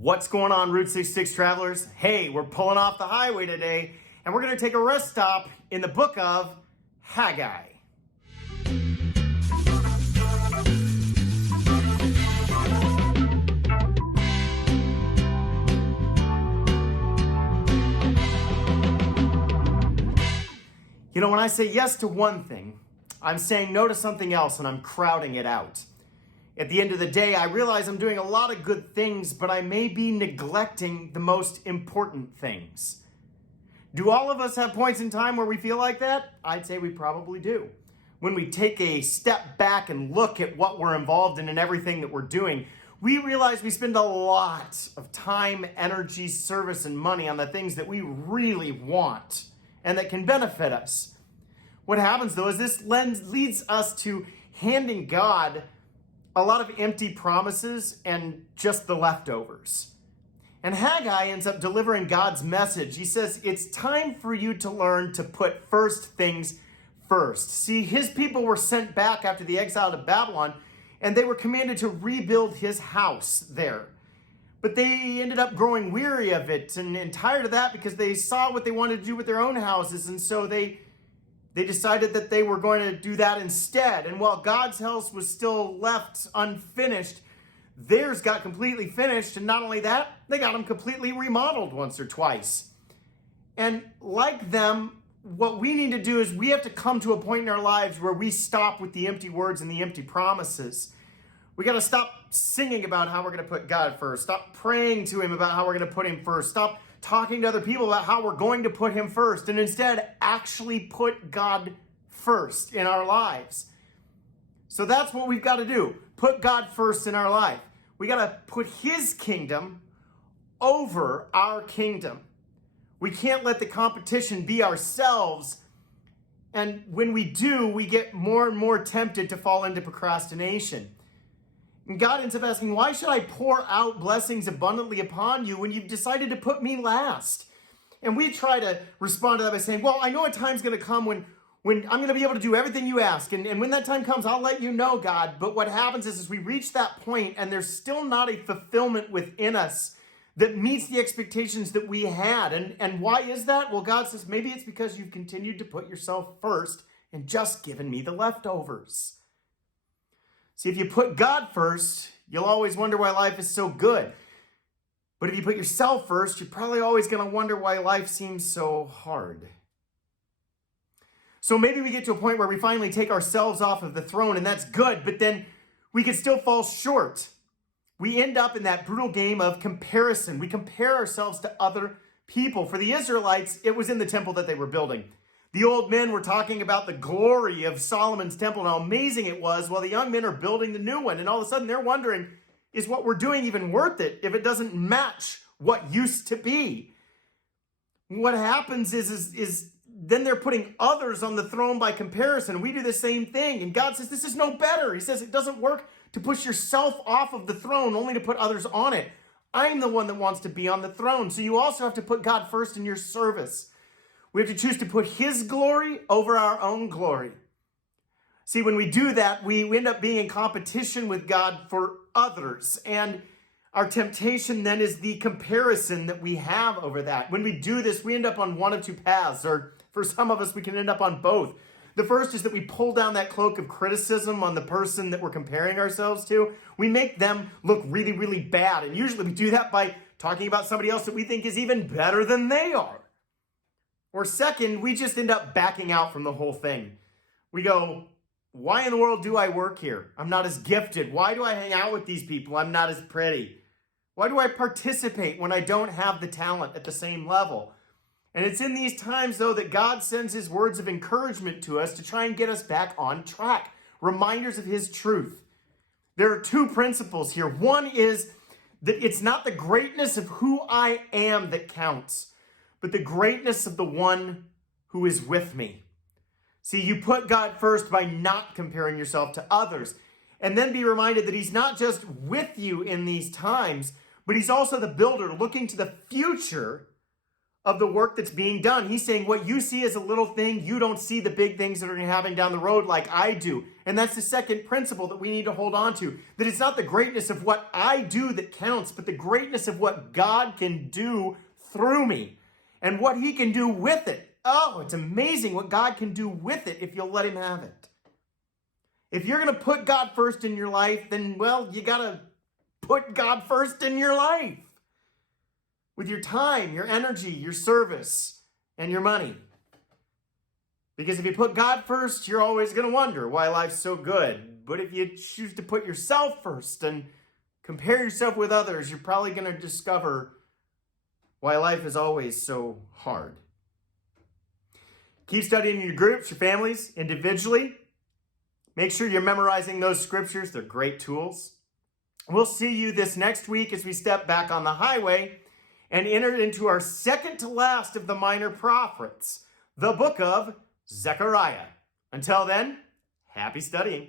What's going on, Route 66 travelers? Hey, we're pulling off the highway today, and we're going to take a rest stop in the book of Haggai. You know, when I say yes to one thing, I'm saying no to something else, and I'm crowding it out. At the end of the day, I realize I'm doing a lot of good things, but I may be neglecting the most important things. Do all of us have points in time where we feel like that? I'd say we probably do. When we take a step back and look at what we're involved in and everything that we're doing, we realize we spend a lot of time, energy, service, and money on the things that we really want and that can benefit us. What happens, though, is this leads us to handing God a lot of empty promises and just the leftovers. And Haggai ends up delivering God's message. He says, it's time for you to learn to put first things first. See, his people were sent back after the exile to Babylon, and they were commanded to rebuild his house there. But they ended up growing weary of it and tired of that because they saw what they wanted to do with their own houses. And so they decided that they were going to do that instead. And while God's house was still left unfinished, theirs got completely finished. And not only that, they got them completely remodeled once or twice. And like them, what we need to do is we have to come to a point in our lives where we stop with the empty words and the empty promises. We got to stop singing about how we're going to put God first. Stop praying to him about how we're going to put him first. Stop talking to other people about how we're going to put him first, and instead actually put God first in our lives. So that's what we've got to do. Put God first in our life. We got to put his kingdom over our kingdom. We can't let the competition be ourselves. And when we do, we get more and more tempted to fall into procrastination. And God ends up asking, why should I pour out blessings abundantly upon you when you've decided to put me last? And we try to respond to that by saying, well, I know a time's going to come when I'm going to be able to do everything you ask. And when that time comes, I'll let you know, God. But what happens is we reach that point and there's still not a fulfillment within us that meets the expectations that we had. And why is that? Well, God says, maybe it's because you've continued to put yourself first and just given me the leftovers. See, if you put God first, you'll always wonder why life is so good. But if you put yourself first, you're probably always going to wonder why life seems so hard. So maybe we get to a point where we finally take ourselves off of the throne, and that's good, but then we could still fall short. We end up in that brutal game of comparison. We compare ourselves to other people. For the Israelites, it was in the temple that they were building. The old men were talking about the glory of Solomon's temple and how amazing it was, while the young men are building the new one. And all of a sudden they're wondering, is what we're doing even worth it if it doesn't match what used to be? What happens is then they're putting others on the throne by comparison. We do the same thing. And God says, this is no better. He says, it doesn't work to push yourself off of the throne only to put others on it. I'm the one that wants to be on the throne. So you also have to put God first in your service. We have to choose to put his glory over our own glory. See, when we do that, we end up being in competition with God for others. And our temptation then is the comparison that we have over that. When we do this, we end up on one of two paths, or for some of us, we can end up on both. The first is that we pull down that cloak of criticism on the person that we're comparing ourselves to. We make them look really, really bad. And usually we do that by talking about somebody else that we think is even better than they are. Or second, we just end up backing out from the whole thing. We go, why in the world do I work here? I'm not as gifted. Why do I hang out with these people? I'm not as pretty. Why do I participate when I don't have the talent at the same level? And it's in these times, though, that God sends his words of encouragement to us to try and get us back on track. Reminders of his truth. There are two principles here. One is that it's not the greatness of who I am that counts, but the greatness of the one who is with me. See, you put God first by not comparing yourself to others. And then be reminded that he's not just with you in these times, but he's also the builder looking to the future of the work that's being done. He's saying what you see as a little thing, you don't see the big things that are happening down the road like I do. And that's the second principle that we need to hold on to. That it's not the greatness of what I do that counts, but the greatness of what God can do through me and what he can do with it. Oh, it's amazing what God can do with it if you'll let him have it. If you're going to put God first in your life, then, well, you got to put God first in your life. With your time, your energy, your service, and your money. Because if you put God first, you're always going to wonder why life's so good. But if you choose to put yourself first and compare yourself with others, you're probably going to discover why life is always so hard. Keep studying in your groups, your families, individually. Make sure you're memorizing those scriptures. They're great tools. We'll see you this next week as we step back on the highway and enter into our second to last of the minor prophets, the book of Zechariah. Until then, happy studying.